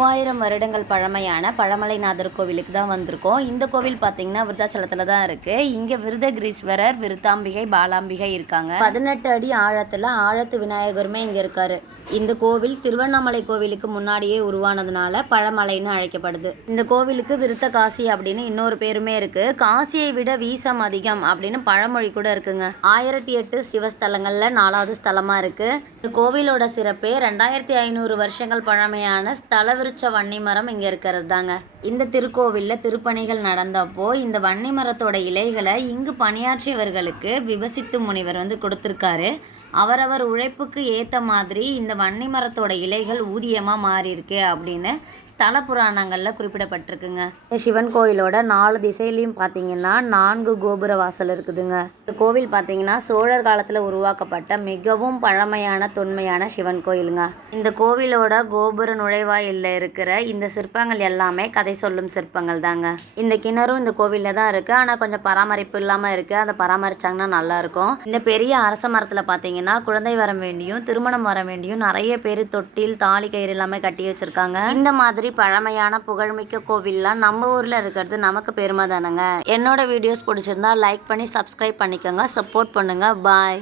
3000 வருடங்கள் பழமையான பழமலைநாதர் கோவிலுக்கு தான் வந்திருக்கோம். இந்த கோவில் பார்த்தீங்கன்னா விருத்தாச்சலத்தில் தான் இருக்குது. இங்கே விருதகிரீஸ்வரர், விருத்தாம்பிகை, பாலாம்பிகை இருக்காங்க. 18 அடி ஆழத்தில் ஆழத்து விநாயகருமே இங்கே இருக்காரு. இந்த கோவில் திருவண்ணாமலை கோவிலுக்கு முன்னாடியே உருவானதுனால பழமலைன்னு அழைக்கப்படுது. இந்த கோவிலுக்கு விருத்த காசி அப்படின்னு இன்னொரு பேருமே இருக்கு. காசியை விட வீசம் அதிகம் அப்படின்னு பழமொழி கூட இருக்குங்க. 1008 சிவஸ்தலங்கள்ல 4வது ஸ்தலமா இருக்கு. இந்த கோவிலோட சிறப்பே 2500 வருஷங்கள் பழமையான ஸ்தல விருட்ச வன்னி மரம் இங்க இருக்கிறது தாங்க. இந்த திருக்கோவில்ல திருப்பணிகள் நடந்தப்போ இந்த வன்னி மரத்தோட இலைகளை இங்கு பணியாற்றியவர்களுக்கு விபசித்து முனிவர் கொடுத்திருக்காரு. அவரவர் உழைப்புக்கு ஏற்ற மாதிரி இந்த வன்னி மரத்தோட இலைகள் ஊதியமாக மாறியிருக்கு அப்படின்னு ஸ்தல புராணங்களில் குறிப்பிடப்பட்டிருக்குங்க. சிவன் கோயிலோட 4 திசையிலையும் பார்த்தீங்கன்னா 4 கோபுர வாசல் இருக்குதுங்க. இந்த கோவில் பார்த்தீங்கன்னா சோழர் காலத்தில் உருவாக்கப்பட்ட மிகவும் பழமையான தொன்மையான சிவன் கோயிலுங்க. இந்த கோவிலோட கோபுர நுழைவாயிலில் இருக்கிற இந்த சிற்பங்கள் எல்லாமே கதை சொல்லும் சிற்பங்கள் தாங்க. இந்த கிணறும் இந்த கோவிலில் தான் இருக்குது. ஆனால் கொஞ்சம் பராமரிப்பு இல்லாமல் இருக்குது. அதை பராமரிச்சாங்கன்னா நல்லாயிருக்கும். இந்த பெரிய அரச மரத்தில் பார்த்தீங்கன்னா குழந்தை வர வேண்டியும் திருமணம் வர வேண்டியும் நிறைய பேர் தொட்டில் தாலி கயிறு எல்லாமே கட்டி வச்சிருக்காங்க. இந்த மாதிரி பழமையான புகழ்மிக்க கோவில்லாம் நம்ம ஊர்ல இருக்கிறது நமக்கு பெருமை தானங்க. என்னோட வீடியோஸ் பிடிச்சிருந்தா லைக் பண்ணி சப்ஸ்கிரைப் பண்ணிக்கோங்க. சப்போர்ட் பண்ணுங்க. பாய்.